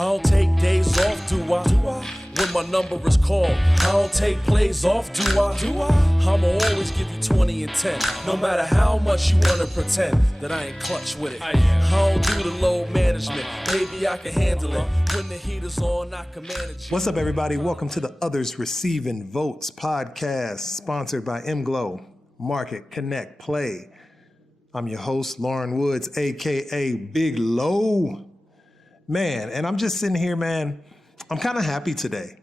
don't take days off, do I? When my number is called, I don't take plays off, do I? I'ma always give you 20 and 10, no matter how much you wanna pretend that I ain't clutch with it. I don't do the load management, maybe I can handle it. When the heat is on, I can manage it. What's up, everybody? Welcome to the Others Receiving Votes podcast, sponsored by MGlow, Market, Connect, Play. I'm your host, Loren Woods, aka Big Low. Man, and I'm just sitting here, man. I'm kind of happy today.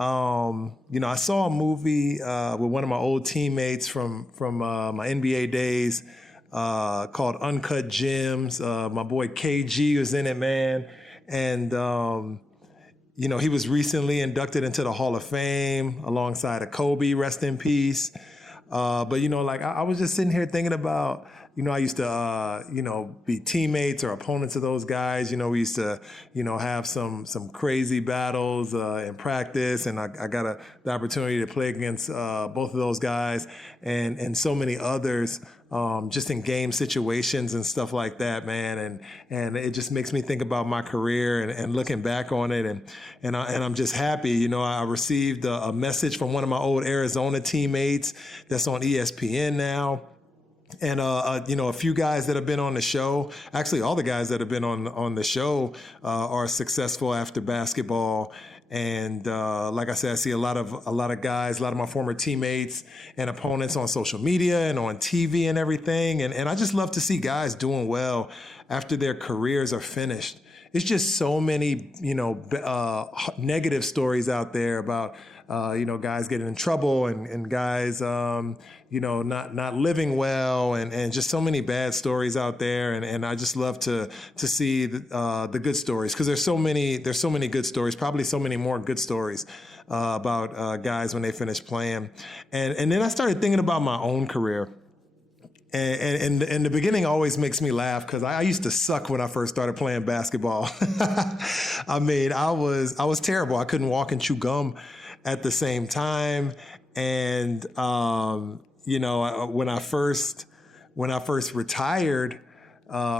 I saw a movie with one of my old teammates from my NBA days called Uncut Gems. My boy KG was in it, man. And, he was recently inducted into the Hall of Fame alongside of Kobe, rest in peace. I was just sitting here thinking about, I used to, be teammates or opponents of those guys. We used to, have some crazy battles in practice, and I got the opportunity to play against both of those guys and so many others, just in game situations and stuff like that, man. And it just makes me think about my career and looking back on it, and I'm just happy. I received a message from one of my old Arizona teammates that's on ESPN now. And, a few guys that have been on the show, actually all the guys that have been on the show are successful after basketball. And like I said, I see a lot of guys, a lot of my former teammates and opponents on social media and on TV and everything. And I just love to see guys doing well after their careers are finished. It's just so many, negative stories out there about, guys getting in trouble and guys, not living well and just so many bad stories out there. And I just love to see the good stories, because there's so many good stories, probably so many more good stories about guys when they finish playing. And then I started thinking about my own career. And the beginning always makes me laugh, because I used to suck when I first started playing basketball. I mean, I was terrible. I couldn't walk and chew gum at the same time. And, when I first retired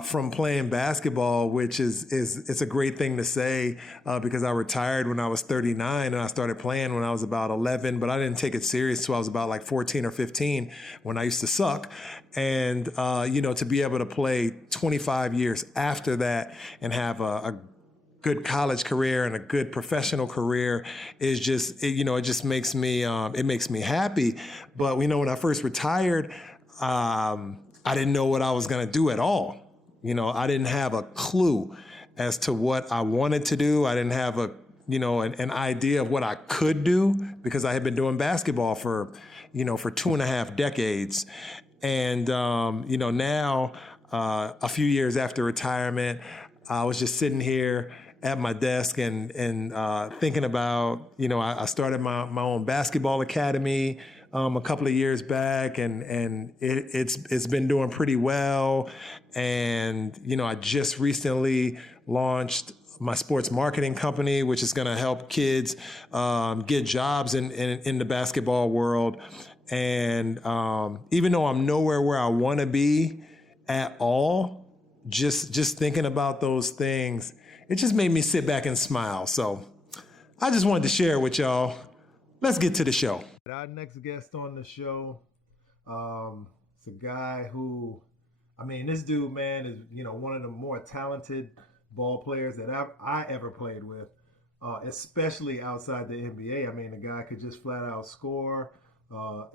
from playing basketball, which it's a great thing to say, because I retired when I was 39 and I started playing when I was about 11, but I didn't take it serious till I was about like 14 or 15 when I used to suck. And, to be able to play 25 years after that and have a good college career and a good professional career is just, it just makes me, it makes me happy. But, when I first retired, I didn't know what I was going to do at all. I didn't have a clue as to what I wanted to do. I didn't have an idea of what I could do, because I had been doing basketball for 2.5 decades. And, now, a few years after retirement, I was just sitting here at my desk and thinking about, I started my own basketball academy a couple of years back, and it's been doing pretty well. And, I just recently launched my sports marketing company, which is going to help kids get jobs in the basketball world. And even though I'm nowhere where I want to be at all, just thinking about those things, it just made me sit back and smile. So I just wanted to share it with y'all. Let's get to the show. Our next guest on the show, it's a guy who, this dude, man, is, one of the more talented ball players that I ever played with, especially outside the NBA. The guy could just flat out score,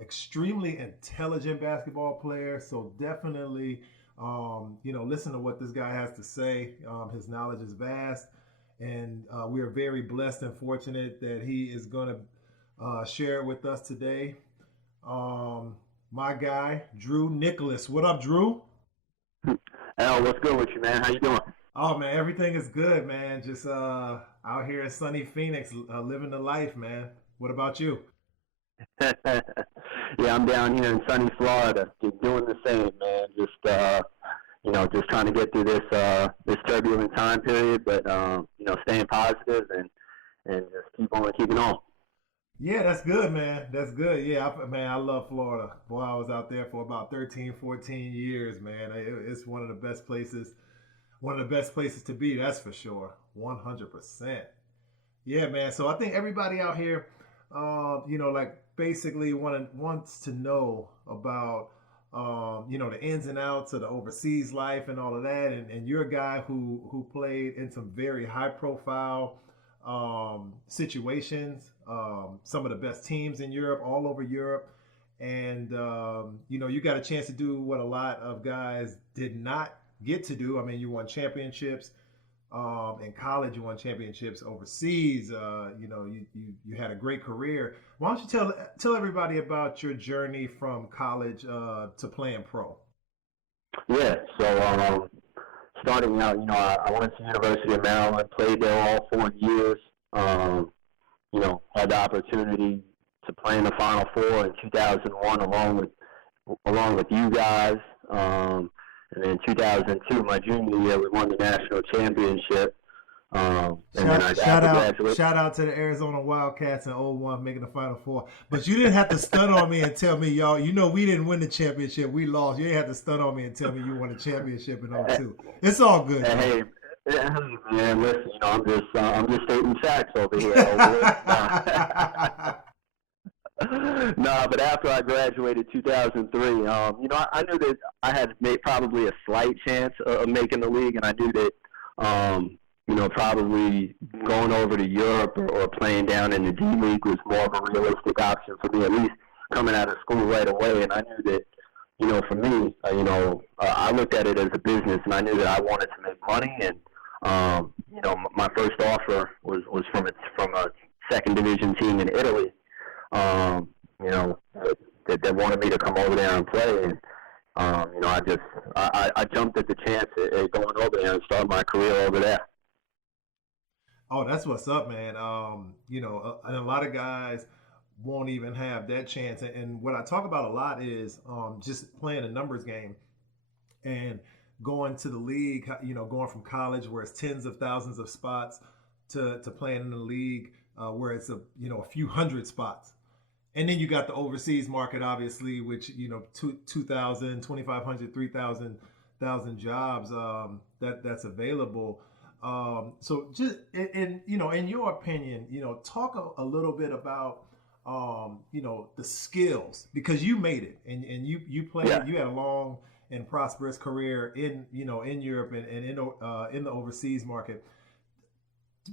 extremely intelligent basketball player. So definitely, listen to what this guy has to say. His knowledge is vast, and we are very blessed and fortunate that he is going to share it with us today. My guy, Drew Nicholas. What up, Drew? Al, what's good with you, man? How you doing? Oh, man, everything is good, man. Just out here in sunny Phoenix, living the life, man. What about you? Yeah, I'm down here in sunny Florida, just doing the same, man. Just trying to get through this turbulent time period, but staying positive and just keep on keeping on. Yeah, that's good, man. That's good. Yeah, I love Florida. Boy, I was out there for about 13, 14 years, man. It's one of the best places to be, that's for sure. 100%. Yeah, man. So I think everybody out here, like basically wants to know about, the ins and outs of the overseas life and all of that. And you're a guy who played in some very high profile situations, some of the best teams in Europe, all over Europe. And, you got a chance to do what a lot of guys did not get to do. I mean, you won championships. In college, you won championships overseas. You had a great career. Why don't you tell everybody about your journey from college to playing pro? Yeah, so starting out, I went to the University of Maryland, played there all 4 years. Had the opportunity to play in the Final Four in 2001 along with you guys. And then in 2002, my junior year, we won the national championship. Shout out to the Arizona Wildcats in 01 making the Final Four. But you didn't have to stun on me and tell me, y'all, we didn't win the championship. We lost. You didn't have to stun on me and tell me you won the championship in 02. It's all good. Hey, man, listen, I'm just stating facts over here. No, but after I graduated 2003, I knew that I had made probably a slight chance of making the league, and I knew that, probably going over to Europe or playing down in the D League was more of a realistic option for me, at least coming out of school right away. And I knew that, for me, I looked at it as a business, and I knew that I wanted to make money. And, my first offer was from a second division team in Italy. That wanted me to come over there and play, and I jumped at the chance at going over there and start my career over there. Oh, that's what's up, man. And a lot of guys won't even have that chance. And what I talk about a lot is just playing a numbers game and going to the league. Going from college where it's tens of thousands of spots to playing in the league where it's a few hundred spots. And then you got the overseas market, obviously, which, 2,000, 2,500, 3,000 jobs that's available. So just, in your opinion, talk a little bit about, the skills, because you made it and you played, you had a long and prosperous career in Europe and in the overseas market.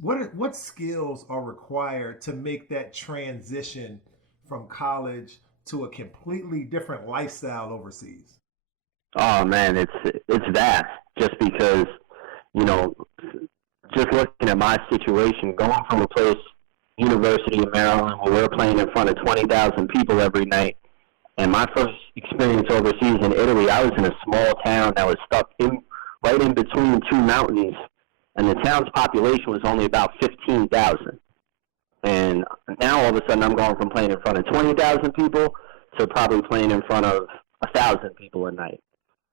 What skills are required to make that transition from college to a completely different lifestyle overseas? Oh man, it's vast. Just because, just looking at my situation, going from a place, University of Maryland, where we're playing in front of 20,000 people every night, and my first experience overseas in Italy, I was in a small town that was stuck right in between two mountains, and the town's population was only about 15,000. And now all of a sudden I'm going from playing in front of 20,000 people to probably playing in front of 1,000 people a night.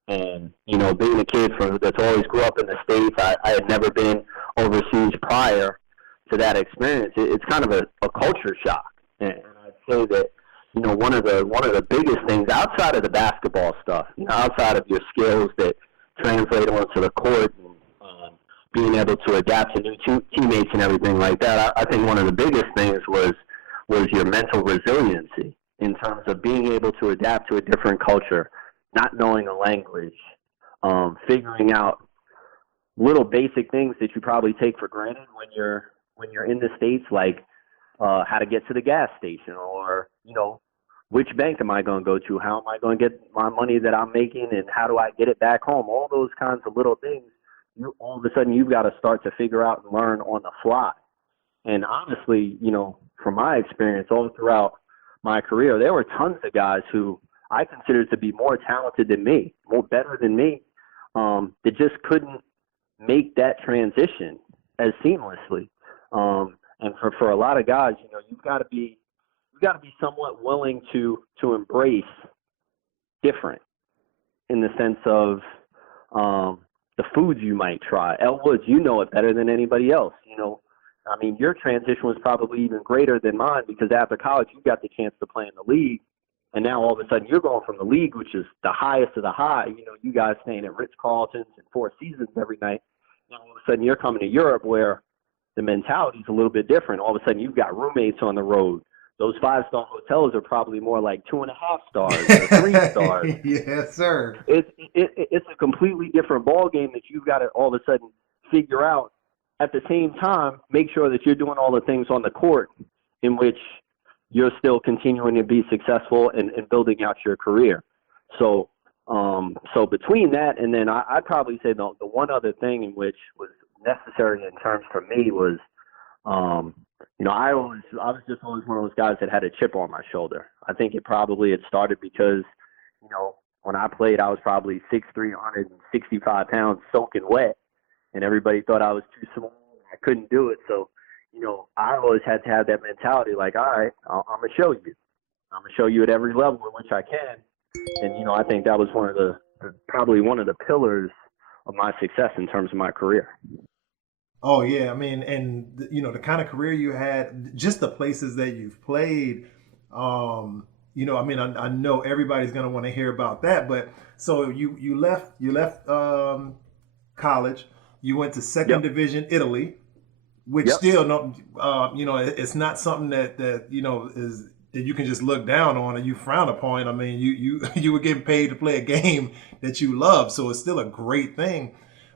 And, being a kid that's always grew up in the States, I had never been overseas prior to that experience. It's kind of a culture shock. And I'd say that, one of the biggest things outside of the basketball stuff, outside of your skills that translate onto the court, being able to adapt to new teammates and everything like that, I think one of the biggest things was your mental resiliency in terms of being able to adapt to a different culture, not knowing a language, figuring out little basic things that you probably take for granted when you're in the States, like how to get to the gas station, or which bank am I going to go to? How am I going to get my money that I'm making, and how do I get it back home? All those kinds of little things. All of a sudden you've got to start to figure out and learn on the fly. And honestly, from my experience all throughout my career, there were tons of guys who I considered to be more talented than me, more better than me, that just couldn't make that transition as seamlessly. And for a lot of guys, you've got to be somewhat willing to embrace different, in the sense of the foods you might try. El Woods, it better than anybody else. Your transition was probably even greater than mine, because after college you got the chance to play in the league, and now all of a sudden you're going from the league, which is the highest of the high. You guys staying at Ritz-Carltons and Four Seasons every night, Now, all of a sudden, you're coming to Europe where the mentality is a little bit different. All of a sudden, you've got roommates on the road. Those 5-star hotels are probably more like 2.5 stars or 3 stars. Yes, sir. It's a completely different ball game that you've got to all of a sudden figure out. At the same time, make sure that you're doing all the things on the court in which you're still continuing to be successful and building out your career. So between that and then I'd probably say the one other thing in which was necessary in terms for me was, I was just always one of those guys that had a chip on my shoulder. I think it probably had started because, when I played, I was probably 6'3", 165 pounds, soaking wet, and everybody thought I was too small. I couldn't do it. So, I always had to have that mentality like, all right, I'm going to show you. I'm going to show you at every level in which I can. And, I think that was probably one of the pillars of my success in terms of my career. Oh yeah, I mean, and the kind of career you had, just the places that you've played. I mean, I know everybody's gonna want to hear about that, but so you left college, you went to second division Italy, which still it's not something that is that you can just look down on or you frown upon. I mean, you were getting paid to play a game that you love, so it's still a great thing,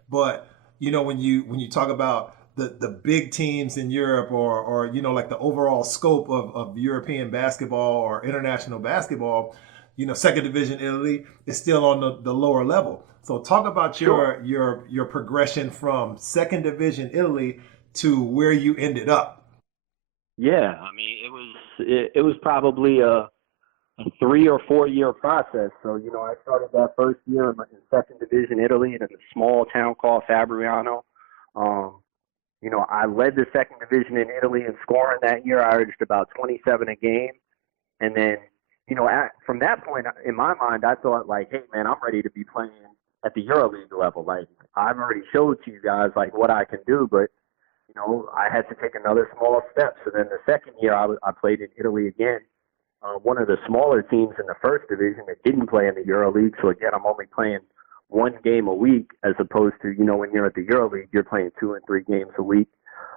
but when you talk about the big teams in Europe or like the overall scope of European basketball or international basketball, second division Italy is still on the lower level. So talk about your progression from second division Italy to where you ended up. Yeah, I mean, it was probably a 3 or 4 year process. So, I started that first year in second division Italy in a small town called Fabriano. I led the second division in Italy in scoring that year. I averaged about 27 a game. And then, from that point in my mind, I thought like, hey man, I'm ready to be playing at the EuroLeague level. Like I've already showed to you guys like what I can do, but I had to take another small step. So then the second year I played in Italy again. One of the smaller teams in the first division that didn't play in the EuroLeague. So again, I'm only playing 1 game a week as opposed to, when you're at the EuroLeague, you're playing 2 and 3 games a week.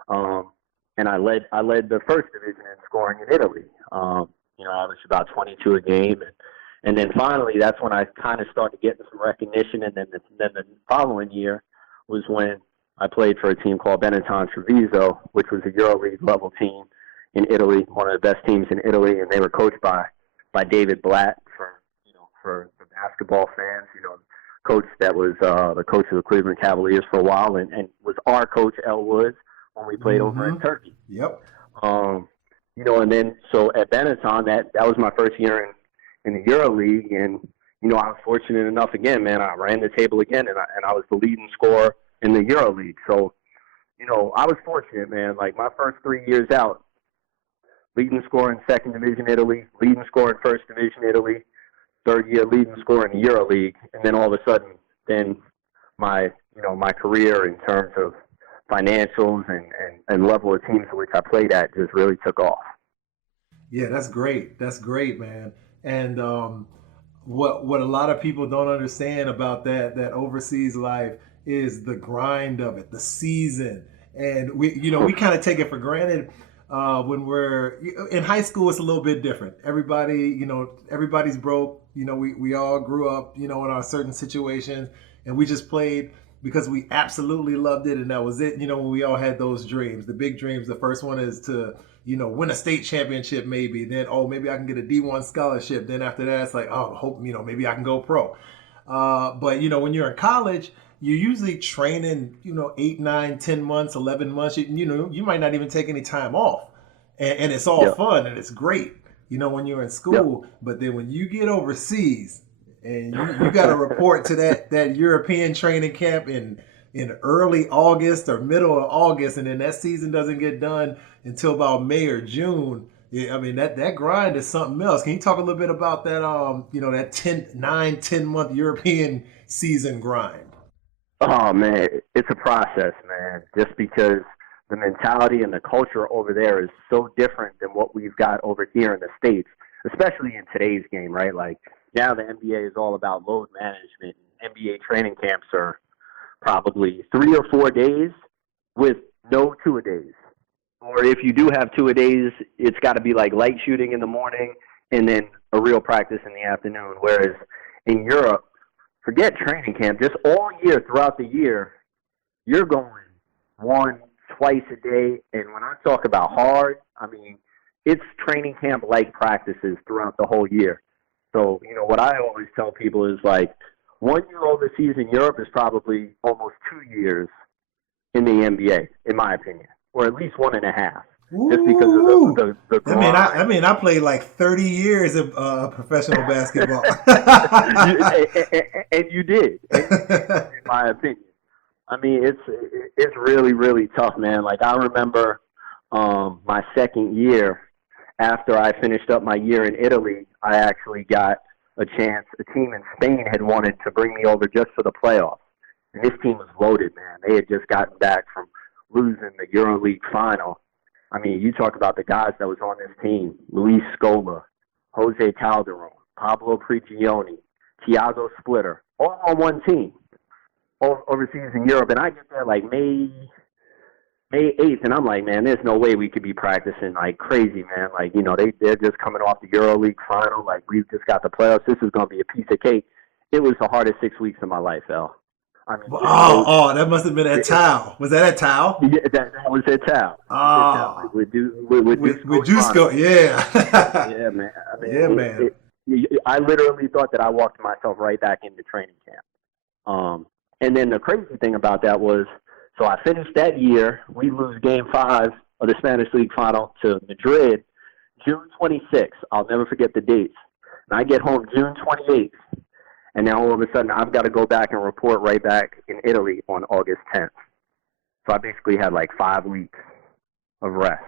And I led the first division in scoring in Italy. I averaged about 22 a game. And then finally, that's when I kind of started getting some recognition. And then the following year was when I played for a team called Benetton Treviso, which was a EuroLeague level team in Italy, one of the best teams in Italy, and they were coached by David Blatt for the basketball fans, coach that was the coach of the Cleveland Cavaliers for a while and was our coach, L. Woods, when we played over in Turkey. Yep. And then so at Benetton, that was my first year in the EuroLeague, and I was fortunate enough again, man. I ran the table again, and I was the leading scorer in the EuroLeague. So, I was fortunate, man. Like my first 3 years out, leading scorer in second division Italy, leading scorer in first division Italy, third year leading scorer in the EuroLeague, and then all of a sudden, then my career in terms of financials and level of teams in which I played at just really took off. Yeah, that's great. That's great, man. And what a lot of people don't understand about that overseas life is the grind of it, the season. And we kind of take it for granted when we're in high school. It's a little bit different. Everybody's broke. We all grew up, in our certain situations, and we just played because we absolutely loved it, and that was it. When we all had those dreams, the big dreams. The first one is to win a state championship, maybe. Then, maybe I can get a D1 scholarship. Then after that, it's like, hope, maybe I can go pro. But, when you're in college, you're usually training, 8, 9, 10 months, 11 months. You might not even take any time off. And it's all fun and it's great, when you're in school. But then when you get overseas and you got to report to that European training camp in early August or middle of August, and then that season doesn't get done until about May or June. I mean, that grind is something else. Can you talk a little bit about that, that 10 month European season grind? Oh, man, it's a process, man, just because the mentality and the culture over there is so different than what we've got over here in the States, especially in today's game, right? Like now the NBA is all about load management. NBA training camps are probably 3 or 4 days with no two-a-days. Or if you do have two-a-days, it's got to be like light shooting in the morning and then a real practice in the afternoon. Whereas in Europe, forget training camp, just all year throughout the year, you're going one, twice a day. And when I talk about hard, I mean, it's training camp-like practices throughout the whole year. So, what I always tell people is like 1 year overseas in Europe is probably almost 2 years in the NBA, in my opinion, or at least 1.5, just because of the grind. I played like 30 years of professional basketball. and you did, in my opinion. I mean, it's really, really tough, man. Like, I remember my second year, after I finished up my year in Italy, I actually got a chance. A team in Spain had wanted to bring me over just for the playoffs. And this team was loaded, man. They had just gotten back from losing the EuroLeague final. I mean, you talk about the guys that was on this team: Luis Scola, Jose Calderon, Pablo Prigioni, Thiago Splitter, all on one team overseas in Europe. And I get there like May 8th, and I'm like, man, there's no way we could be practicing like crazy, man. Like, they're just coming off the EuroLeague final. Like, we've just got the playoffs. This is going to be a piece of cake. It was the hardest 6 weeks of my life, Al. I mean, that must have been at Tau. Was that at Tau? Yeah, that was at Tau. Oh, with Dusko, yeah. Yeah, man. I mean, I literally thought that I walked myself right back into training camp. And then the crazy thing about that was, so I finished that year. We lose Game 5 of the Spanish League Final to Madrid, June 26th. I'll never forget the dates. And I get home June 28th. And now all of a sudden, I've got to go back and report right back in Italy on August 10th. So I basically had like 5 weeks of rest.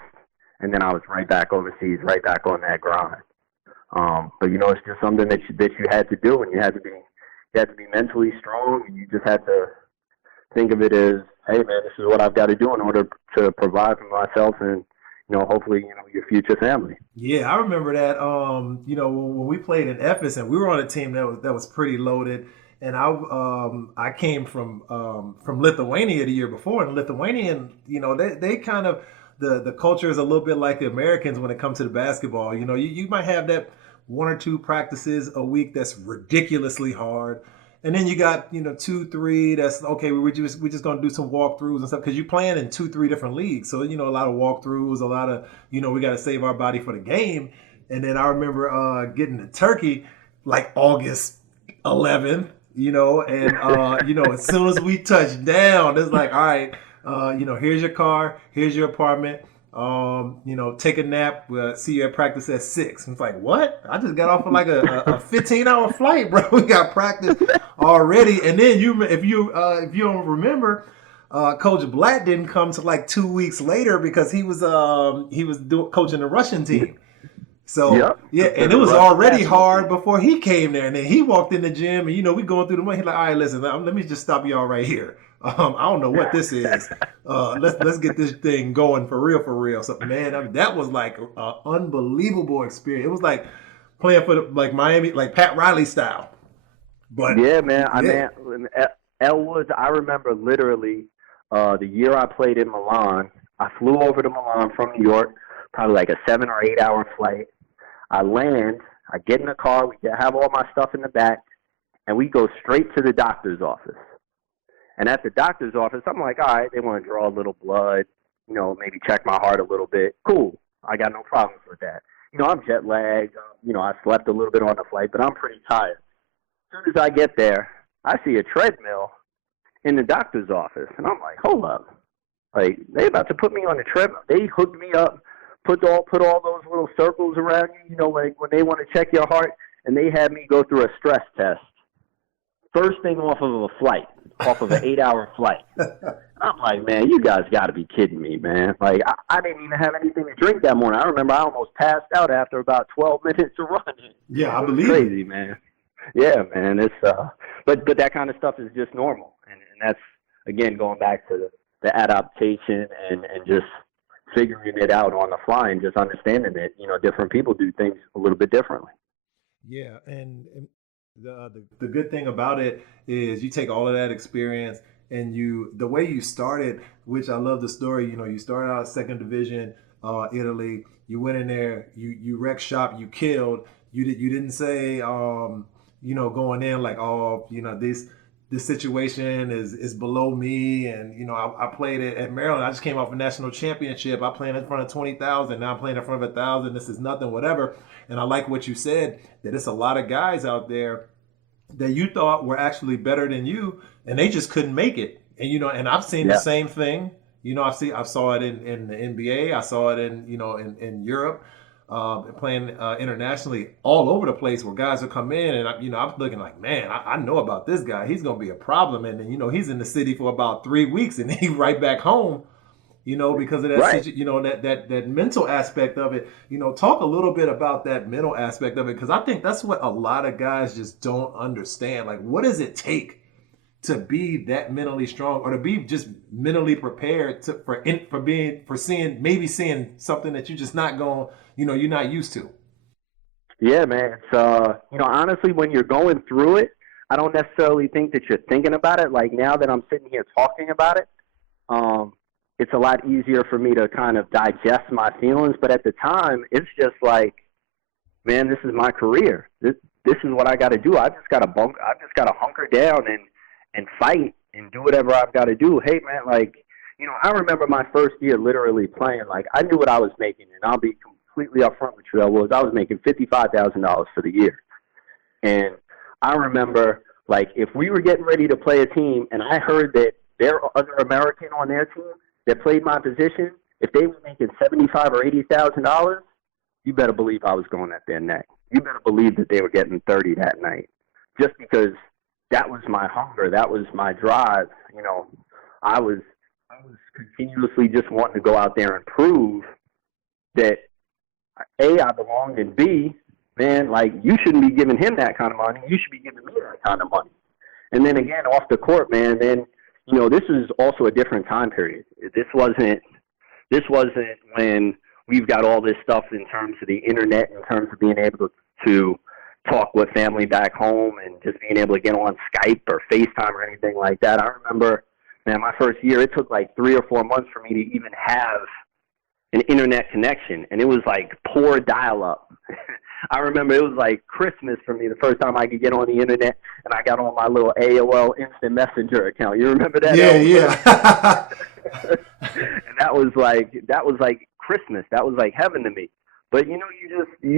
And then I was right back overseas, right back on that grind. But, it's just something that you had to do, and you had to be mentally strong, and you just had to think of it as, hey, man, this is what I've got to do in order to provide for myself and, hopefully, your future family. Yeah, I remember that. When we played in Ephes, and we were on a team that was pretty loaded, and I came from Lithuania the year before, and Lithuanian, they kind of the culture is a little bit like the Americans when it comes to the basketball. You might have that 1 or 2 practices a week that's ridiculously hard. And then you got, 2, 3, that's okay, we're just going to do some walkthroughs and stuff, because you're playing in 2, 3 different leagues. So, a lot of walkthroughs, a lot of, we got to save our body for the game. And then I remember getting to Turkey like August 11th, and, as soon as we touched down, it's like, all right, here's your car, here's your apartment. Take a nap. We'll see you at practice at 6. And it's like, what? I just got off of like a 15-hour flight, bro. We got practice already. And then if you don't remember, Coach Blatt didn't come to like 2 weeks later because he was coaching the Russian team. So and it was already hard before he came there. And then he walked in the gym, and we going through the money. He's like, all right, listen, let me just stop y'all right here. I don't know what this is. Let's get this thing going for real. So man, that was like an unbelievable experience. It was like playing for like Miami, like Pat Riley style. But yeah, man. I mean, El Woods. I remember literally the year I played in Milan. I flew over to Milan from New York, probably like a 7 or 8 hour flight. I land. I get in the car. We have all my stuff in the back, and we go straight to the doctor's office. And at the doctor's office, I'm like, all right, they want to draw a little blood, maybe check my heart a little bit. Cool. I got no problems with that. I'm jet lagged. I slept a little bit on the flight, but I'm pretty tired. As soon as I get there, I see a treadmill in the doctor's office. And I'm like, hold up. Like, they about to put me on the treadmill. They hooked me up, put all those little circles around you, like when they want to check your heart. And they had me go through a stress test. First thing off of a flight. Off of an 8-hour flight. I'm like, man, you guys got to be kidding me, man. Like, I didn't even have anything to drink that morning. I remember I almost passed out after about 12 minutes of running. Yeah, I believe crazy, man. Yeah, man. It's but that kind of stuff is just normal, and that's again going back to the adaptation and just figuring it out on the fly and just understanding that different people do things a little bit differently. Yeah, and the good thing about it is you take all of that experience and the way you started, which I love the story. You started out second division, Italy. You went in there, you wrecked shop, you killed. You didn't say, going in like, oh, this situation is below me, and I played it at Maryland. I just came off a national championship. I played in front of 20,000. Now I'm playing in front of 1,000. This is nothing, whatever. And I like what you said, that it's a lot of guys out there that you thought were actually better than you, and they just couldn't make it. And and I've seen the same thing. I saw it in the NBA. I saw it in Europe. Playing internationally all over the place, where guys will come in and I'm looking like, man, I know about this guy. He's gonna be a problem, and then he's in the city for about 3 weeks and he's right back home. Because of that, Right. that mental aspect of it. Talk a little bit about that mental aspect of it, because I think that's what a lot of guys just don't understand. Like, what does it take to be that mentally strong, or to be just mentally prepared for seeing something that you're just not going, you're not used to. Yeah, man. It's, honestly, when you're going through it, I don't necessarily think that you're thinking about it. Like, now that I'm sitting here talking about it, it's a lot easier for me to kind of digest my feelings. But at the time, it's just like, man, this is my career. This is what I got to do. I just got to hunker down and fight and do whatever I've got to do. Hey, man, like, I remember my first year literally playing. Like, I knew what I was making, and I'll be completely upfront with you. I was making $55,000 for the year. And I remember, like, if we were getting ready to play a team and I heard that there are other American on their team that played my position, if they were making $75,000 or $80,000, you better believe I was going at their neck. You better believe that they were getting 30 that night, just because that was my hunger, that was my drive. I was continuously just wanting to go out there and prove that A, I belonged, and B, man, like, you shouldn't be giving him that kind of money. You should be giving me that kind of money. And then again, off the court, man, then this is also a different time period. This wasn't when we've got all this stuff in terms of the internet, in terms of being able to talk with family back home and just being able to get on Skype or FaceTime or anything like that. I remember, man, my first year, it took like 3 or 4 months for me to even have an internet connection, and it was like poor dial-up. I remember it was like Christmas for me the first time I could get on the internet, and I got on my little AOL Instant Messenger account. You remember that? Yeah. And that was like Christmas. That was like heaven to me. But you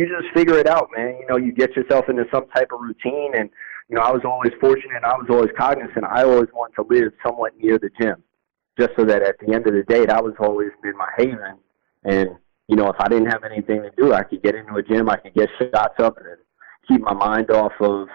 just figure it out, man. You get yourself into some type of routine, and I was always fortunate. I was always cognizant. I always wanted to live somewhat near the gym, just so that at the end of the day, that was always been my haven. And if I didn't have anything to do, I could get into a gym, I could get shots up and keep my mind off of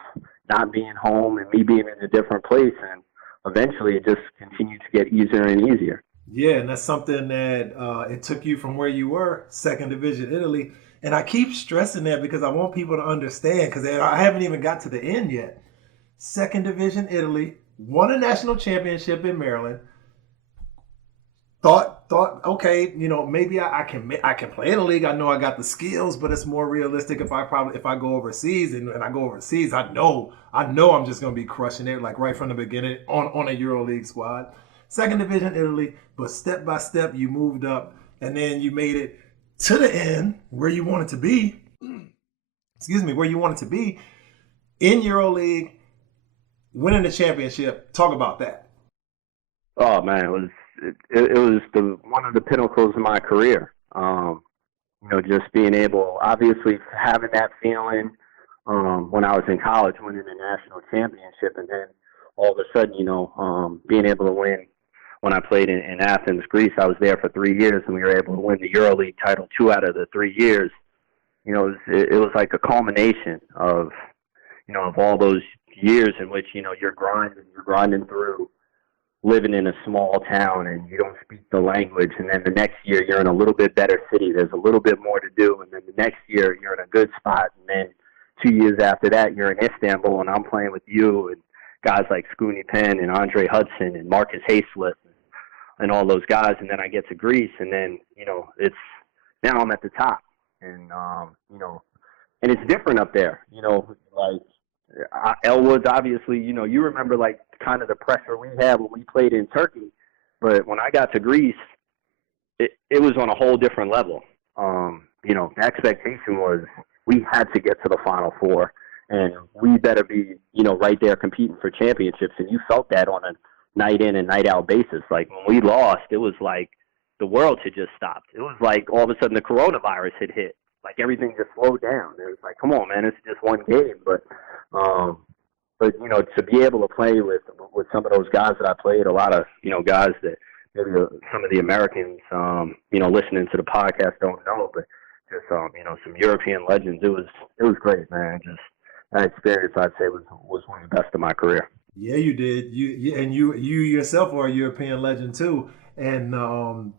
not being home and me being in a different place. And eventually it just continued to get easier and easier. Yeah, and that's something that it took you from where you were, second division Italy. And I keep stressing that because I want people to understand, because I haven't even got to the end yet. Second division Italy, won a national championship in Maryland. Thought, okay, maybe I can play in a league. I know I got the skills, but it's more realistic if I go overseas, and I go overseas, I know I'm just gonna be crushing it, like right from the beginning on a EuroLeague squad. Second division Italy, but step by step you moved up, and then you made it to the end where you wanted to be. Where you wanted to be in EuroLeague, winning the championship. Talk about that. Oh man, it was one of the pinnacles of my career. Just being able, obviously having that feeling when I was in college, winning a national championship, and then all of a sudden, being able to win. When I played in Athens, Greece, I was there for 3 years, and we were able to win the EuroLeague title 2 out of the 3 years. It was like a culmination of all those years in which you're grinding through, living in a small town, and you don't speak the language, and then the next year you're in a little bit better city, there's a little bit more to do, and then the next year you're in a good spot, and then 2 years after that you're in Istanbul, and I'm playing with you and guys like Scooney Penn and Andre Hudson and Marcus Hayslip and all those guys, and then I get to Greece, and then it's now I'm at the top, and and it's different up there, like Elwood's obviously, you remember like kind of the pressure we had when we played in Turkey, but when I got to Greece, it was on a whole different level. The expectation was we had to get to the Final Four, and we better be, right there competing for championships. And you felt that on a night in and night out basis. Like when we lost, it was like the world had just stopped. It was like all of a sudden the coronavirus had hit. Like everything just slowed down. It was like, come on, man, it's just one game. But to be able to play with some of those guys that I played, a lot of guys that maybe some of the Americans listening to the podcast don't know, but just some European legends. It was great, man. Just that experience, I'd say, was one of the best of my career. Yeah, you did. You yourself are a European legend too. And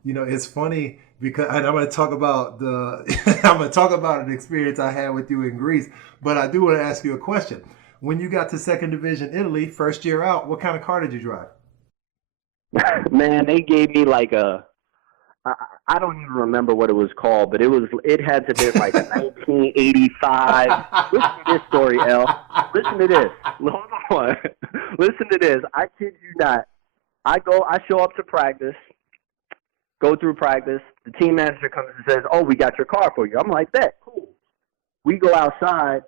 it's funny because and I'm going to talk about an experience I had with you in Greece. But I do want to ask you a question. When you got to Second Division Italy, first year out, what kind of car did you drive? Man, they gave me like I don't even remember what it was called, but it had to be like a 1985. Listen to this story, El. Listen to this. Hold on. Listen to this. I kid you not. I show up to practice, go through practice. The team manager comes and says, "Oh, we got your car for you." I'm like, "Bet, cool." We go outside.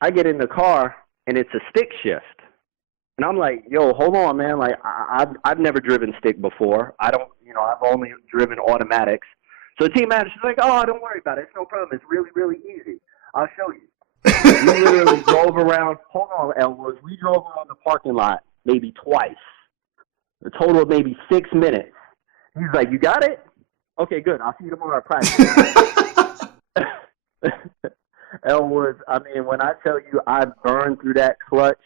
I get in the car, and it's a stick shift. And I'm like, yo, hold on, man. Like, I've never driven stick before. I've only driven automatics. So the team manager's like, oh, don't worry about it. It's no problem. It's really, really easy. I'll show you. We literally drove around. Hold on, Elwood. We drove around the parking lot maybe twice. A total of maybe 6 minutes. He's like, you got it? Okay, good. I'll see you tomorrow at practice. Elwood, I mean, when I tell you I burned through that clutch,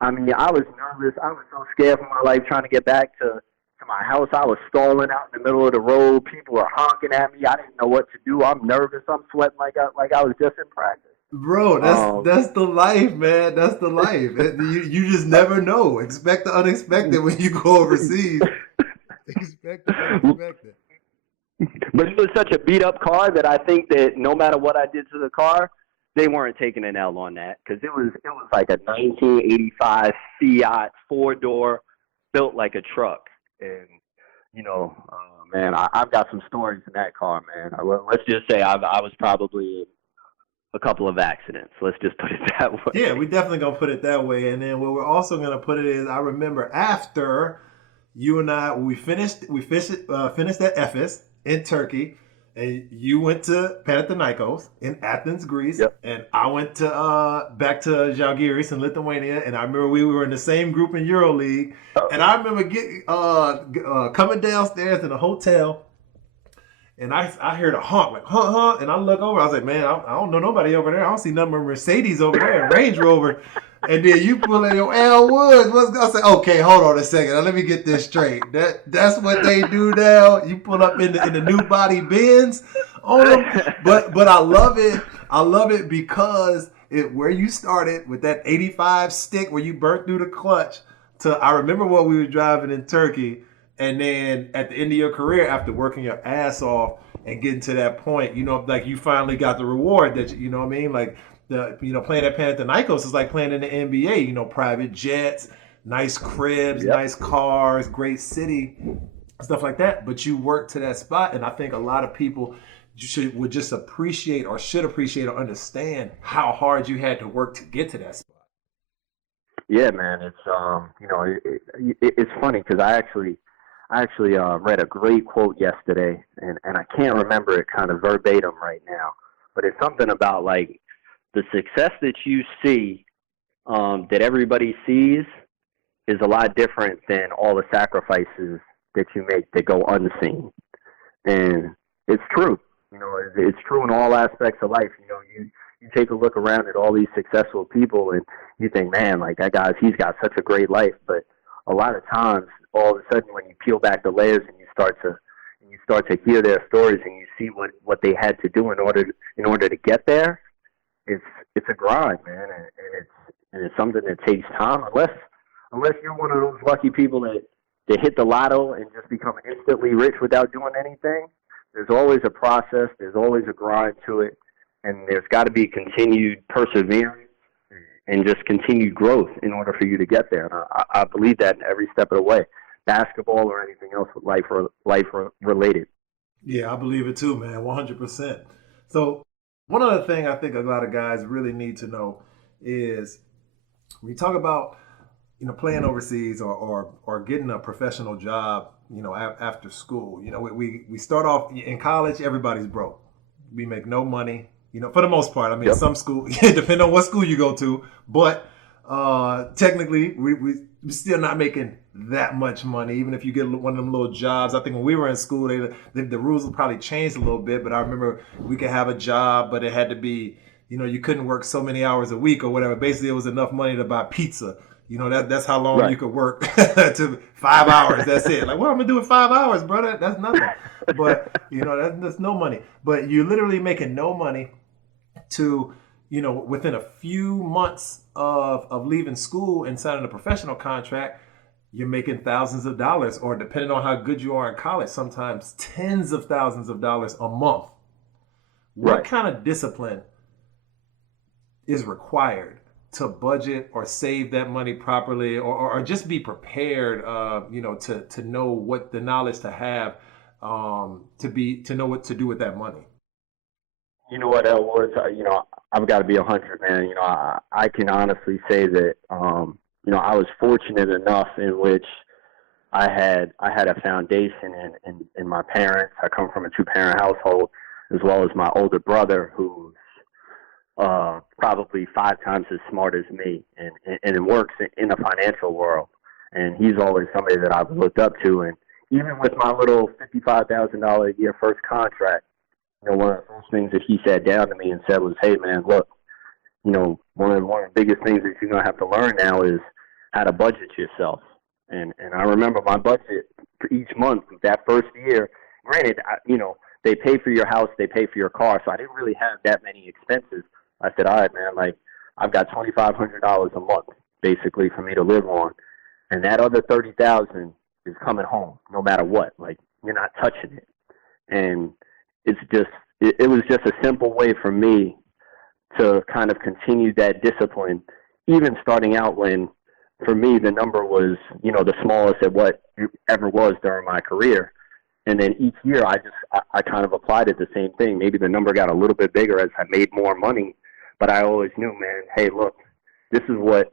I mean, I was nervous. I was so scared for my life trying to get back to my house. I was stalling out in the middle of the road. People are honking at me. I didn't know what to do. I'm nervous. I'm sweating like I was just in practice. Bro, that's the life, man. That's the life. You just never know. Expect the unexpected when you go overseas. Expect the unexpected. But it was such a beat-up car that I think that no matter what I did to the car, they weren't taking an L on that because it was like a 1985 Fiat 4-door built like a truck. And, man, I've got some stories in that car, man. Let's just say I was probably in a couple of accidents. Let's just put it that way. Yeah, we definitely going to put it that way. And then what we're also going to put it is I remember after you and I, we finished at Ephes in Turkey. And you went to Panathinaikos in Athens, Greece, yep. And I went to back to Žalgiris in Lithuania. And I remember we were in the same group in EuroLeague. Oh. And I remember coming downstairs in a hotel, and I heard a honk, like honk, honk, and I look over. I was like, man, I don't know nobody over there. I don't see nothing but Mercedes over there, and Range Rover. And then you pull in your L Woods. I say, okay, hold on a second. Now let me get this straight. That's what they do now. You pull up in the new body Benz on them. But I love it. I love it because where you started with that 85 stick where you burnt through the clutch to I remember what we were driving in Turkey, and then at the end of your career after working your ass off and getting to that point, like you finally got the reward that you know what I mean, like. Playing at Panathinaikos is like playing in the NBA, private jets, nice cribs, yep. Nice cars, great city, stuff like that. But you work to that spot. And I think a lot of people would just appreciate or should appreciate or understand how hard you had to work to get to that spot. Yeah, man. It's, it's funny because I actually read a great quote yesterday and I can't remember it kind of verbatim right now, but it's something about like, the success that you see, that everybody sees, is a lot different than all the sacrifices that you make that go unseen. And it's true. It's true in all aspects of life. You take a look around at all these successful people and you think, man, like that he's got such a great life. But a lot of times, all of a sudden, when you peel back the layers and you start to hear their stories and you see what they had to do in order to get there, it's a grind, man, and it's something that takes time. Unless you're one of those lucky people that hit the lotto and just become instantly rich without doing anything. There's always a process. There's always a grind to it, and there's got to be continued perseverance and just continued growth in order for you to get there. And I believe that in every step of the way, basketball or anything else with life related. Yeah, I believe it too, man, 100%. So one other thing I think a lot of guys really need to know is when you talk about, playing overseas or getting a professional job, after school, we start off in college, everybody's broke. We make no money, for the most part. I mean, Yep. some school, depending on what school you go to, but technically we're still not making that much money. Even if you get one of them little jobs, I think when we were in school, the rules have probably changed a little bit, but I remember we could have a job, but it had to be, you couldn't work so many hours a week or whatever. Basically, it was enough money to buy pizza. That's how long you could work to 5 hours. That's it. Like, what I'm gonna do in 5 hours, brother? That's nothing. But that's no money. But you're literally making no money to, within a few months of leaving school and signing a professional contract, you're making thousands of dollars, or depending on how good you are in college, sometimes tens of thousands of dollars a month. What kind of discipline is required to budget or save that money properly, or just be prepared, to know what the knowledge to have, to know what to do with that money? You know what, Elwood? I've got to be 100, man. I can honestly say that, I was fortunate enough in which I had a foundation in my parents. I come from a 2-parent household, as well as my older brother, who's probably 5 times as smart as me, and works in the financial world. And he's always somebody that I've looked up to. And even with my little $55,000 a year first contract, one of the first things that he sat down to me and said was, "Hey, man, look, one of the biggest things that you're going to have to learn now is how to budget yourself." And I remember my budget for each month that first year. Granted, they pay for your house, they pay for your car, so I didn't really have that many expenses. I said, all right, man, like, I've got $2,500 a month basically for me to live on, and that other $30,000 is coming home no matter what. Like, you're not touching it. And it was just a simple way for me to kind of continue that discipline, even starting out when, for me, the number was, the smallest at what it ever was during my career. And then each year I kind of applied it the same thing. Maybe the number got a little bit bigger as I made more money, but I always knew, man, hey, look, this is what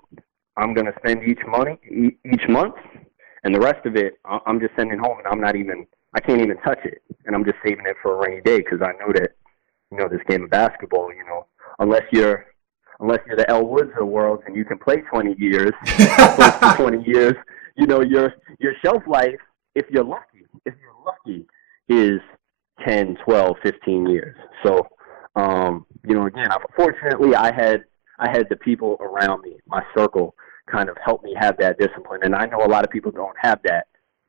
I'm going to spend each month, and the rest of it I'm just sending home, and I can't even touch it, and I'm just saving it for a rainy day, because I know that, this game of basketball, unless you're the Elle Woods of the world and you can play 20 years, close to 20 years, your shelf life, if you're lucky, is 10, 12, 15 years. So, again, fortunately, I had the people around me, my circle, kind of help me have that discipline. And I know a lot of people don't have that.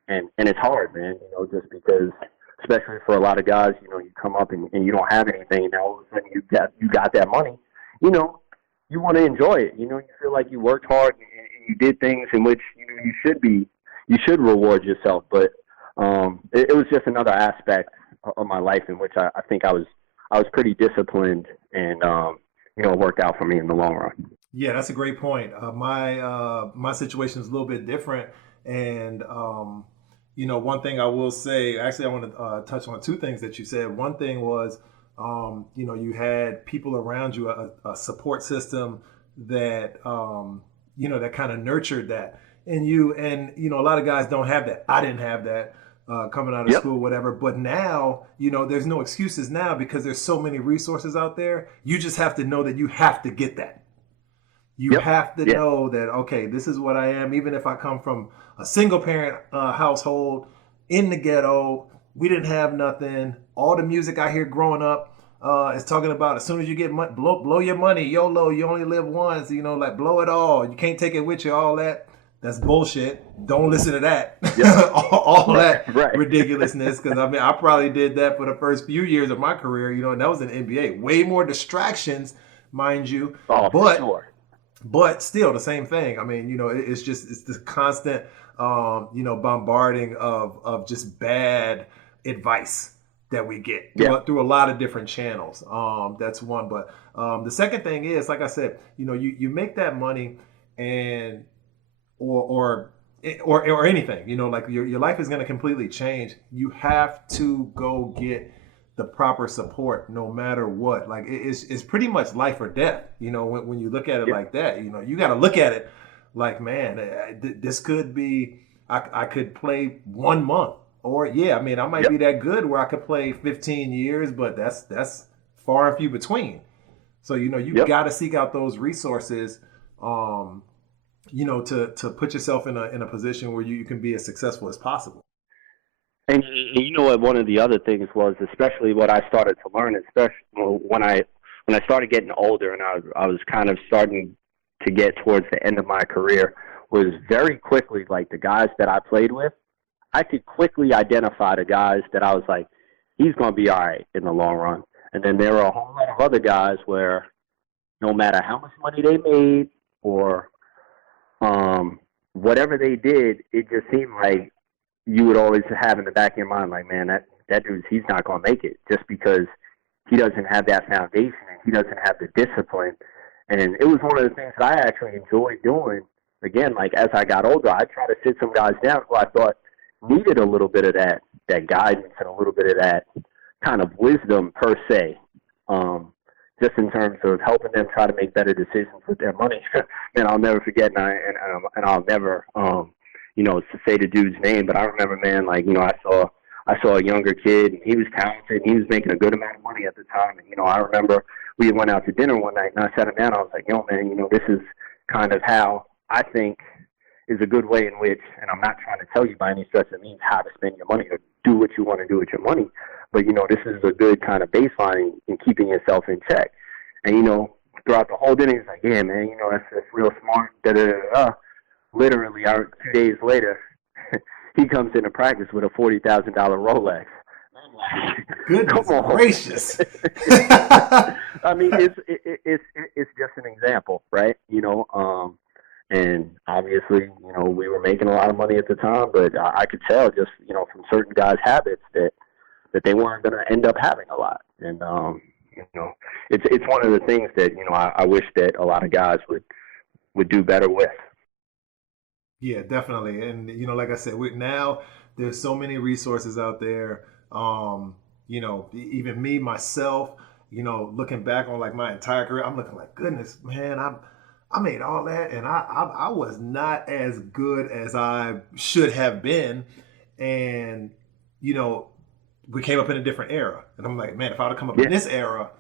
And it's hard, man, just because, especially for a lot of guys, you come up and you don't have anything, and now all of a sudden you got that money, you want to enjoy it. You feel like you worked hard and you did things in which, you should reward yourself. But it was just another aspect of my life in which I think I was pretty disciplined, and it worked out for me in the long run. Yeah, that's a great point. My situation is a little bit different, and one thing I will say, actually, I want to touch on 2 things that you said. One thing was, you had people around you, a support system that that kind of nurtured that. And a lot of guys don't have that. I didn't have that coming out of school, whatever. But now, there's no excuses now, because there's so many resources out there. You just have to know that you have to get that. You have to know that, okay, this is what I am. Even if I come from a single parent household in the ghetto, we didn't have nothing. All the music I hear growing up is talking about, as soon as you get money, blow your money, YOLO, you only live once, like blow it all. You can't take it with you, all that. That's bullshit. Don't listen to that. all that ridiculousness. Because I probably did that for the first few years of my career, and that was in the NBA. Way more distractions, mind you. Oh, for sure. But still the same thing. It's the constant, bombarding of just bad advice. that we get through Yeah. a lot of different channels. That's one. But the second thing is, like I said, you make that money and or anything, like your life is going to completely change. You have to go get the proper support no matter what. Like it's pretty much life or death, when you look at it like that. You got to look at it like, man, this could be, I could play 1 month, or I mean, I might be that good where I could play 15 years, but that's far and few between. So you got to seek out those resources, to put yourself in a position where you can be as successful as possible. And you know what? One of the other things was, especially what I started to learn, especially when I started getting older, and I was kind of starting to get towards the end of my career, was very quickly, like, the guys that I played with, I could quickly identify the guys that I was like, he's going to be all right in the long run. And then there were a whole lot of other guys where no matter how much money they made or whatever they did, it just seemed like you would always have in the back of your mind, like, man, that dude, he's not going to make it just because he doesn't have that foundation and he doesn't have the discipline. And it was one of the things that I actually enjoyed doing. Again, like, as I got older, I tried to sit some guys down who I thought needed a little bit of that guidance and a little bit of that kind of wisdom per se, just in terms of helping them try to make better decisions with their money. And I'll never forget, and I'll never, to say the dude's name, but I remember, man, like, I saw a younger kid, and he was talented, and he was making a good amount of money at the time. And, I remember we went out to dinner one night, and I sat him down, I was like, yo, man, this is kind of how I think is a good way in which, and I'm not trying to tell you by any stretch of means how to spend your money or do what you want to do with your money, but, this is a good kind of baseline in keeping yourself in check. And, throughout the whole dinner, he's like, yeah, man, that's real smart. Literally, 2 days later, he comes into practice with a $40,000 Rolex. Goodness gracious! I mean, it's just an example, right? And obviously, we were making a lot of money at the time, but I could tell just from certain guys' habits that they weren't going to end up having a lot. And it's one of the things that I wish that a lot of guys would do better with. Yeah, definitely. And, like I said, now there's so many resources out there. Even me, myself, looking back on like my entire career, I'm looking like, goodness, man, I made all that. And I was not as good as I should have been. And, we came up in a different era. And I'm like, man, if I would have come up in this era,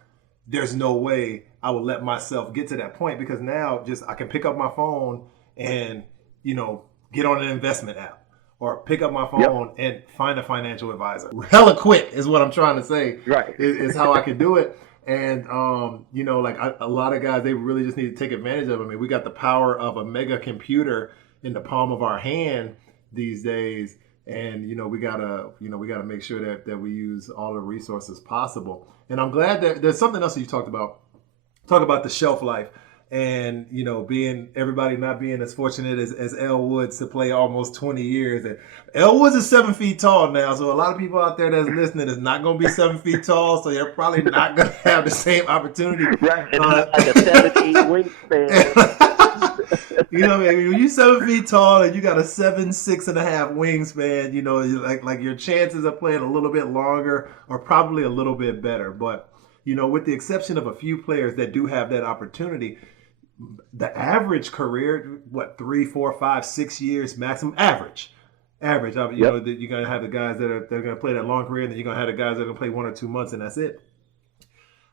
there's no way I would let myself get to that point, because now I can pick up my phone and, get on an investment app, or pick up my phone and find a financial advisor. Hella quick is what I'm trying to say. Right. Is how I can do it. And, a lot of guys, they really just need to take advantage of it. I mean, we got the power of a mega computer in the palm of our hand these days. And, we gotta make sure that we use all the resources possible. And I'm glad that there's something else that you talked about. Talk about the shelf life. And, everybody not being as fortunate as L Woods to play almost 20 years. And L Woods is 7 feet tall now. So a lot of people out there that's listening is not going to be 7 feet tall. So they're probably not going to have the same opportunity. Right. And like a 7'8" wingspan. When you're 7 feet tall and you got a 6.5 wingspan, like your chances of playing a little bit longer are probably a little bit better. But, with the exception of a few players that do have that opportunity, the average career, 3, 4, 5, 6 years maximum, average. You're going to have the guys they're going to play that long career, and then you're going to have the guys that are going to play 1 or 2 months, and that's it.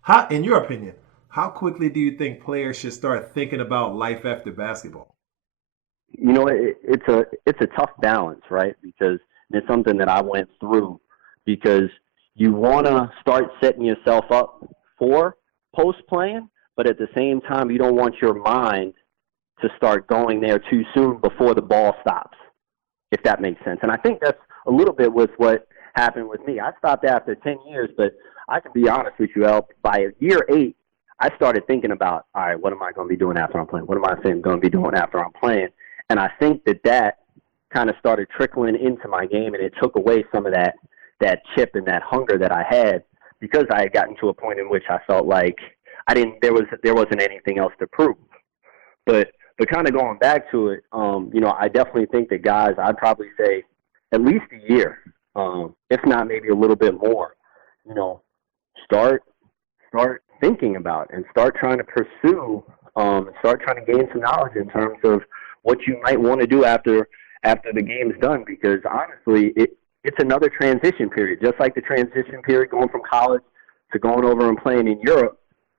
How, in your opinion, how quickly do you think players should start thinking about life after basketball? It's a tough balance, right? Because it's something that I went through, because you want to start setting yourself up for post-playing, but at the same time, you don't want your mind to start going there too soon before the ball stops, if that makes sense. And I think that's a little bit with what happened with me. I stopped after 10 years, but I can be honest with you, El, by year 8, I started thinking about, all right, what am I going to be doing after I'm playing? What am I going to be doing after I'm playing? And I think that kind of started trickling into my game, and it took away some of that that chip and that hunger that I had, because I had gotten to a point in which I felt like there wasn't anything else to prove. But kind of going back to it, I definitely think that guys, I'd probably say at least a year, if not maybe a little bit more, start thinking about and start trying to pursue, start trying to gain some knowledge in terms of what you might want to do after the game's done, because honestly, it's another transition period. Just like the transition period going from college to going over and playing in Europe,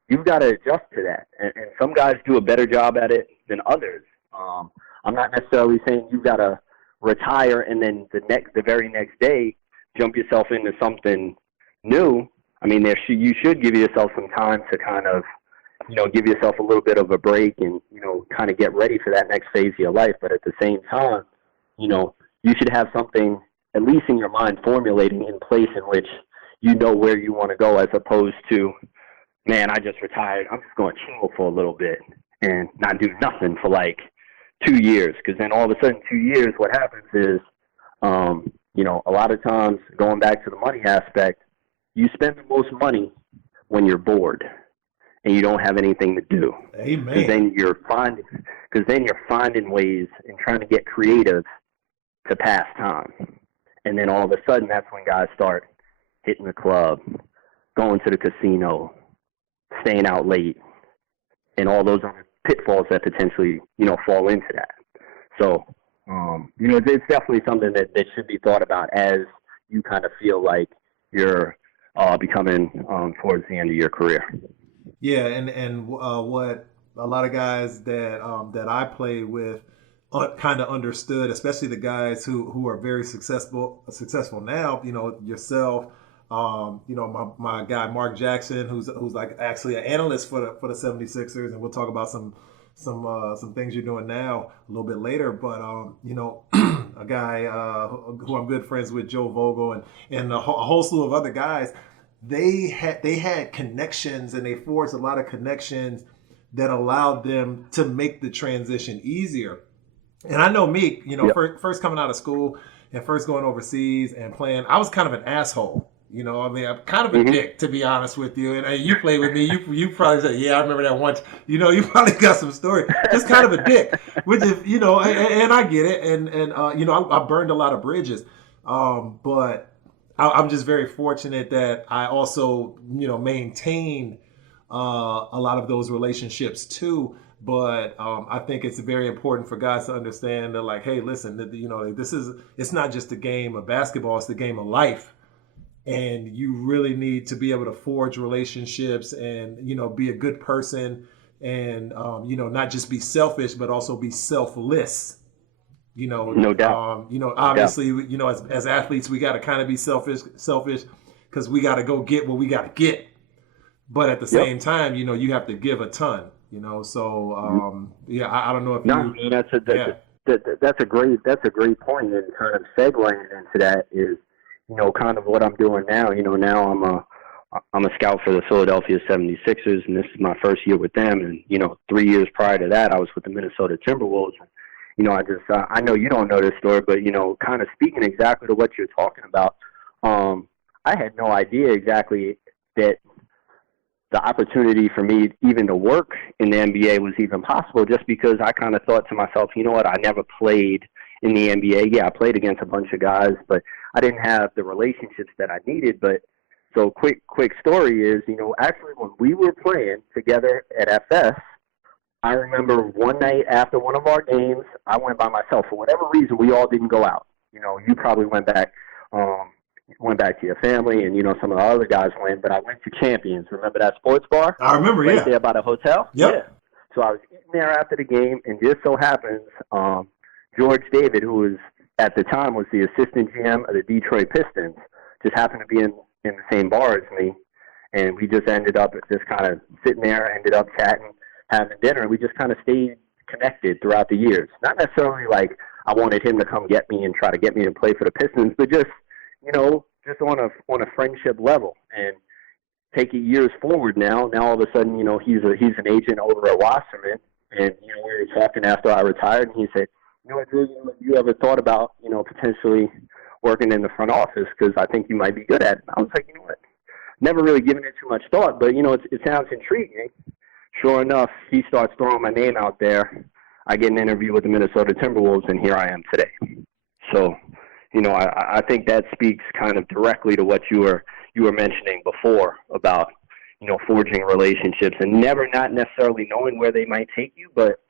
you've got to adjust to that. And some guys do a better job at it than others. I'm not necessarily saying you've got to retire and then the very next day jump yourself into something new. I mean, you should give yourself some time to kind of, give yourself a little bit of a break and, kind of get ready for that next phase of your life. But at the same time, you should have something, at least in your mind, formulating in place in which you know where you want to go, as opposed to, man, I just retired, I'm just going to chill for a little bit and not do nothing for like 2 years. Because then all of a sudden, 2 years, what happens is, a lot of times, going back to the money aspect, you spend the most money when you're bored and you don't have anything to do. Amen. Because then you're finding ways and trying to get creative to pass time. And then all of a sudden, that's when guys start hitting the club, going to the casino, staying out late, and all those other pitfalls that potentially, fall into that. So, it's definitely something that should be thought about as you kind of feel like you're becoming towards the end of your career. Yeah, and what a lot of guys that I play with kind of understood, especially the guys who are very successful now. Yourself, my guy Mark Jackson, who's like actually an analyst for the 76ers, and we'll talk about some things you're doing now a little bit later. But a guy who I'm good friends with, Joe Vogel, and a whole slew of other guys. They had connections, and they forged a lot of connections that allowed them to make the transition easier. And I know me, first coming out of school and first going overseas and playing, I was kind of an asshole. I'm kind of a dick, to be honest with you. And you play with me, you probably said, yeah, I remember that once. You probably got some story. Just kind of a dick, which is, and I get it. And I burned a lot of bridges. But I'm just very fortunate that I also, maintain a lot of those relationships too. But I think it's very important for guys to understand that, like, hey, listen, it's not just a game of basketball; it's the game of life, and you really need to be able to forge relationships and be a good person, and not just be selfish, but also be selfless. No doubt. Obviously, as athletes, we got to kind of be selfish because we got to go get what we got to get. But at the same time, you have to give a ton. So I don't know if that's a great point, and kind of segueing into that is, kind of what I'm doing now. Now I'm a scout for the Philadelphia 76ers, and this is my first year with them. And 3 years prior to that, I was with the Minnesota Timberwolves. I know you don't know this story, but, kind of speaking exactly to what you're talking about, I had no idea exactly that the opportunity for me even to work in the NBA was even possible, just because I kind of thought to myself, you know what, I never played in the NBA. Yeah, I played against a bunch of guys, but I didn't have the relationships that I needed. But so quick story is, actually when we were playing together at FS, I remember one night after one of our games, I went by myself. For whatever reason, we all didn't go out. You probably went back to your family, and, some of the other guys went, but I went to Champions. Remember that sports bar? I remember, right there by the hotel? Yep. Yeah. So I was eating there after the game, and just so happens, George David, who was at the time was the assistant GM of the Detroit Pistons, just happened to be in the same bar as me, and we just ended up just kind of sitting there, ended up chatting, having dinner, and we just kind of stayed connected throughout the years. Not necessarily like I wanted him to come get me and try to get me to play for the Pistons, but just, just on a friendship level. And take it years forward now all of a sudden, he's an agent over at Wasserman, and, we were talking after I retired, and he said, Drew, you ever thought about, potentially working in the front office because I think you might be good at it. I was like, you know what? Never really given it too much thought, but, it sounds intriguing. Sure enough, he starts throwing my name out there. I get an interview with the Minnesota Timberwolves, and here I am today. So, I think that speaks kind of directly to what you were mentioning before about, forging relationships and not necessarily knowing where they might take you, but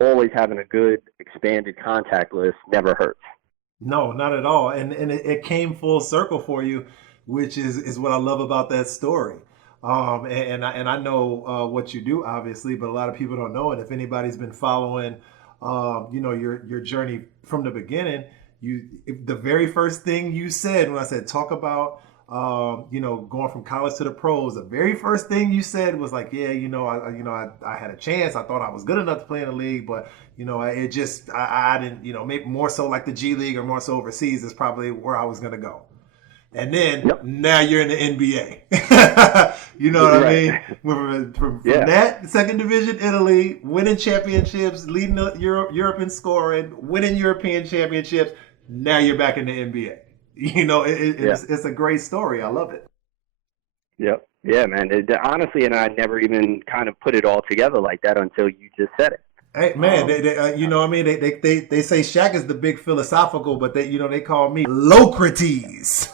always having a good expanded contact list never hurts. No, not at all. And it came full circle for you, which is what I love about that story. And I know what you do, obviously, but a lot of people don't know it. If anybody's been following, your journey from the beginning, the very first thing you said when I said talk about, going from college to the pros, the very first thing you said was like, yeah, I had a chance. I thought I was good enough to play in the league, but I didn't, maybe more so like the G League or more so overseas is probably where I was going to go. And then now you're in the NBA. You know what I mean? From that second division Italy, winning championships, leading Europe in scoring, winning European championships. Now you're back in the NBA. It's a great story. I love it. Yep. Yeah, man. Honestly, and I never even kind of put it all together like that until you just said it. Hey man, they say Shaq is the big philosophical, but they call me Locrates.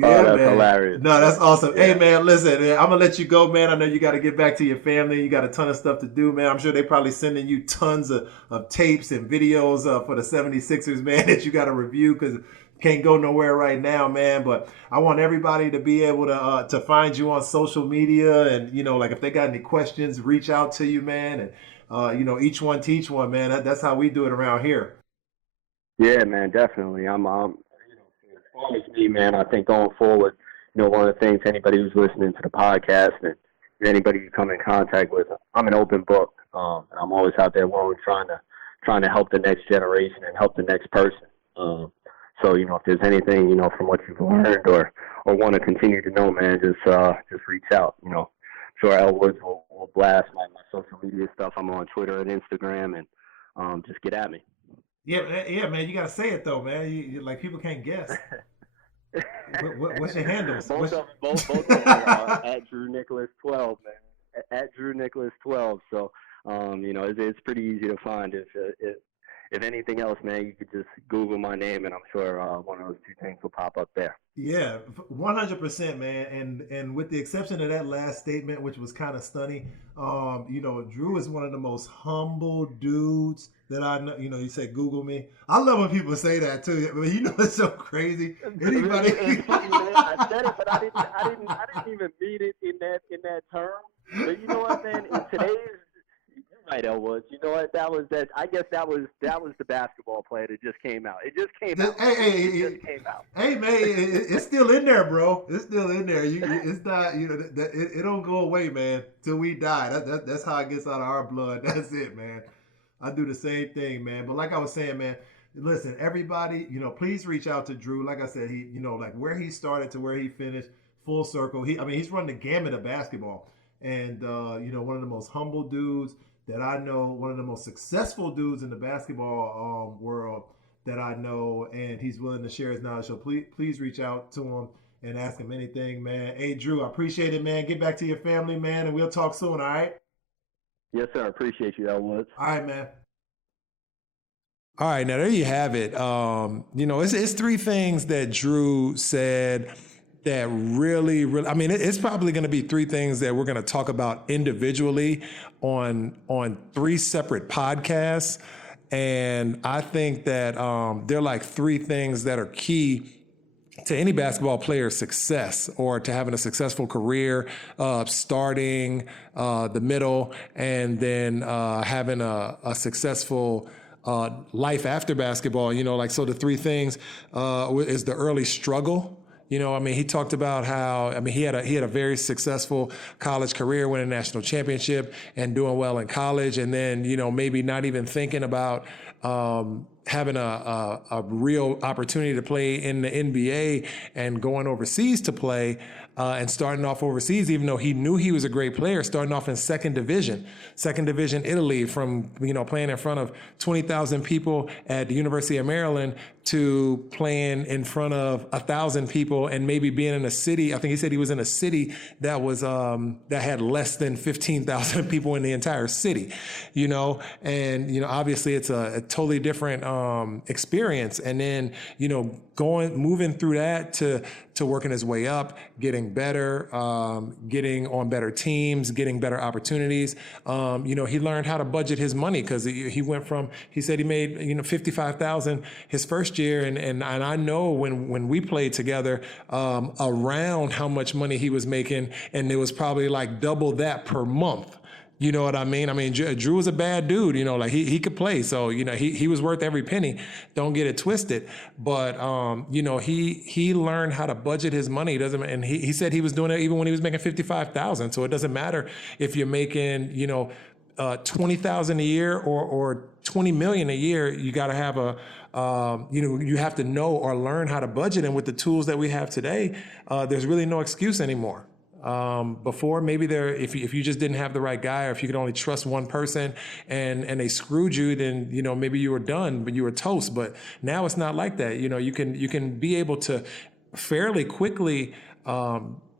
That's hilarious. No, that's awesome. Yeah. Hey man, listen, man, I'm gonna let you go, man. I know you got to get back to your family. You got a ton of stuff to do, man. I'm sure they probably sending you tons of tapes and videos for the 76ers, man, that you got to review because can't go nowhere right now, man. But I want everybody to be able to find you on social media, and like if they got any questions, reach out to you, man. And each one teach one, man. That's how we do it around here. Yeah, man, definitely. I'm as far as me, man, I think going forward, one of the things anybody who's listening to the podcast and anybody you come in contact with, I'm an open book. And I'm always out there willing, trying to help the next generation and help the next person. So, if there's anything, from what you've learned or want to continue to know, man, just reach out. Sure, L Woods will blast my social media stuff. I'm on Twitter and Instagram, and just get at me. Yeah, man, you got to say it, though, man. You like, people can't guess. What's your handles? Both of them are at Drew Nicholas 12, man. At Drew Nicholas 12. So, it's pretty easy to find. If anything else, man, you could just Google my name, and I'm sure one of those two things will pop up there. Yeah, 100%, man. And with the exception of that last statement, which was kind of stunning, Drew is one of the most humble dudes that I know. You say Google me. I love when people say that too. I mean, it's so crazy. Anybody? It's funny, man. I said it, but I didn't even mean it in that term. But you know what, man? In today's right, El Woods. You know what? That was that. I guess that was the basketball player that just came out. It just came out. It just came out. Hey, man, it's still in there, bro. It's still in there. It's not. It don't go away, man, till we die. That's how it gets out of our blood. That's it, man. I do the same thing, man. But like I was saying, man, listen, everybody, please reach out to Drew. Like I said, he, like where he started to where he finished, full circle. He's run the gamut of basketball, and one of the most humble dudes that I know, one of the most successful dudes in the basketball world that I know, and he's willing to share his knowledge. So please reach out to him and ask him anything, man. Hey, Drew, I appreciate it, man. Get back to your family, man, and we'll talk soon, all right? Yes, sir. I appreciate you, El Woods. All right, man. All right, now there you have it. It's three things that Drew said that really, I mean, it's probably going to be three things that we're going to talk about individually on three separate podcasts. And I think that they're like three things that are key to any basketball player's success or to having a successful career, starting the middle and then having a successful life after basketball. So the three things is the early struggle. He talked about how, he had a very successful college career, winning a national championship and doing well in college. And then, maybe not even thinking about having a real opportunity to play in the NBA and going overseas to play. and starting off overseas, even though he knew he was a great player, starting off in second division Italy, from playing in front of 20,000 people at the University of Maryland to playing in front of 1,000 people and maybe being in a city. I think he said he was in a city that was that had less than 15,000 people in the entire city, and obviously it's a totally different experience. And then moving through that to working his way up, getting better, getting on better teams, getting better opportunities. He learned how to budget his money, because he said he made 55,000 his first year, and I know when we played together, around how much money he was making, and it was probably like double that per month. You know what I mean? Drew was a bad dude, like he could play. So, he was worth every penny. Don't get it twisted. But, he learned how to budget his money. And he said he was doing it even when he was making 55,000. So it doesn't matter if you're making, 20,000 a year or 20 million a year. You got to have you have to know or learn how to budget. And with the tools that we have today, there's really no excuse anymore. Before, maybe if you just didn't have the right guy, or if you could only trust one person and they screwed you, then maybe you were done, but you were toast. But now it's not like that. You can be able to fairly quickly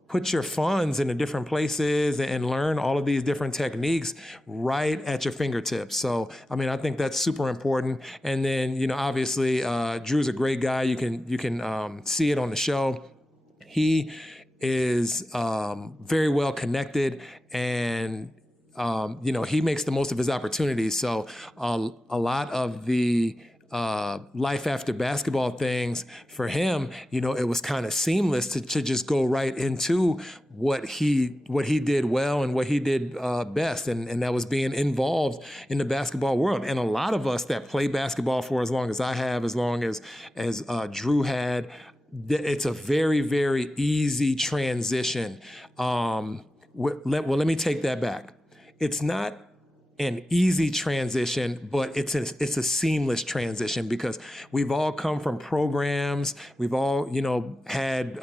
put your funds into different places and learn all of these different techniques right at your fingertips. So I think that's super important. And then obviously Drew's a great guy. You can see it on the show. He is very well connected, and he makes the most of his opportunities. So a lot of the life after basketball things for him, it was kind of seamless to just go right into what he did well and what he did best, and that was being involved in the basketball world. And a lot of us that play basketball for as long as I have, as long as Drew had, it's a very, very easy transition. Let me take that back. It's not an easy transition, but it's a seamless transition, because we've all come from programs. We've all, had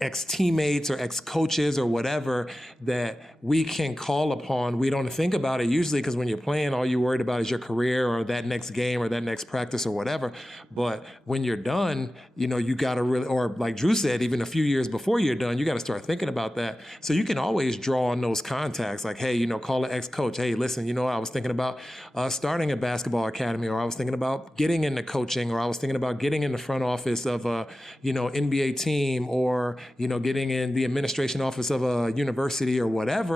ex-teammates or ex-coaches or whatever that we can call upon. We don't think about it usually, because when you're playing, all you're worried about is your career or that next game or that next practice or whatever. But when you're done, you got to really, or like Drew said, even a few years before you're done, you got to start thinking about that. So you can always draw on those contacts, like, hey, call an ex-coach. Hey, listen, I was thinking about starting a basketball academy, or I was thinking about getting into coaching, or I was thinking about getting in the front office of a, NBA team, or, getting in the administration office of a university or whatever.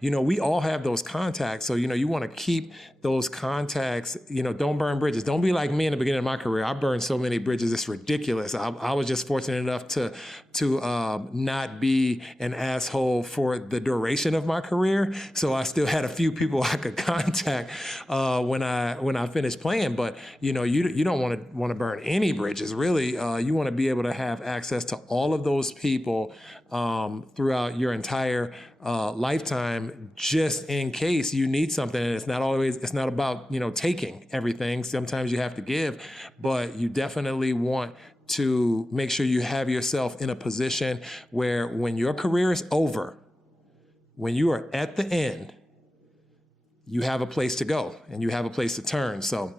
We all have those contacts. So, you want to keep those contacts, don't burn bridges. Don't be like me in the beginning of my career. I burned so many bridges. It's ridiculous. I was just fortunate enough to not be an asshole for the duration of my career. So I still had a few people I could contact when I finished playing. But, you don't want to burn any bridges, really. You want to be able to have access to all of those people throughout your entire lifetime, just in case you need something. And it's not about, taking everything. Sometimes you have to give, but you definitely want to make sure you have yourself in a position where when your career is over, when you are at the end, you have a place to go and you have a place to turn. So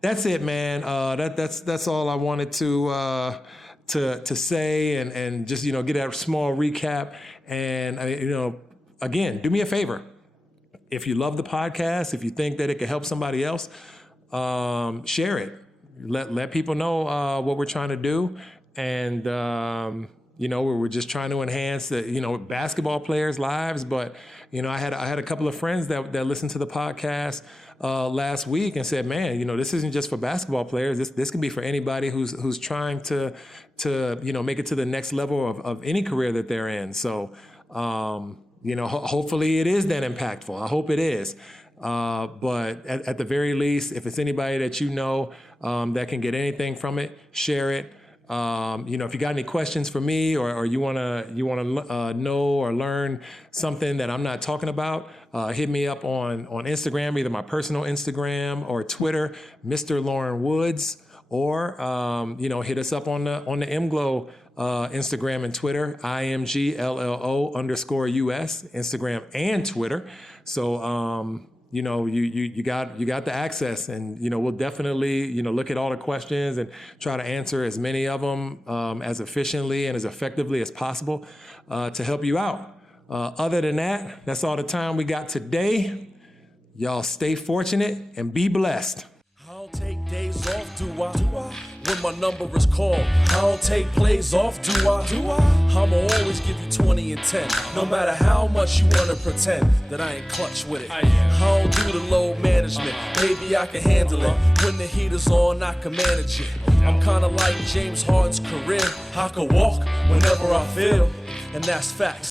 that's it, man. That's all I wanted to say, and just, get a small recap. And again, do me a favor. If you love the podcast, if you think that it could help somebody else, share it. Let people know what we're trying to do. And we're just trying to enhance the basketball players' lives. But I had a couple of friends that listened to the podcast last week and said, man, this isn't just for basketball players. This can be for anybody who's trying to make it to the next level of any career that they're in. So hopefully it is that impactful. I hope it is. But at the very least, if it's anybody that that can get anything from it, share it. If you got any questions for me, or you wanna know or learn something that I'm not talking about, hit me up on Instagram, either my personal Instagram or Twitter, Mr. Loren Woods, or hit us up on the MGlow Instagram and Twitter, IMGLLO_US, Instagram and Twitter. So you got the access, and we'll definitely look at all the questions and try to answer as many of them as efficiently and as effectively as possible to help you out. Other than that, that's all the time we got today. Y'all stay fortunate and be blessed. I don't take days off, do I? When my number is called, I don't take plays off, do I? I'ma always give you 20 and 10, no matter how much you wanna pretend that I ain't clutch with it. I don't do the load management, maybe I can handle it. When the heat is on, I can manage it. I'm kinda like James Harden's career, I can walk whenever I feel, and that's facts.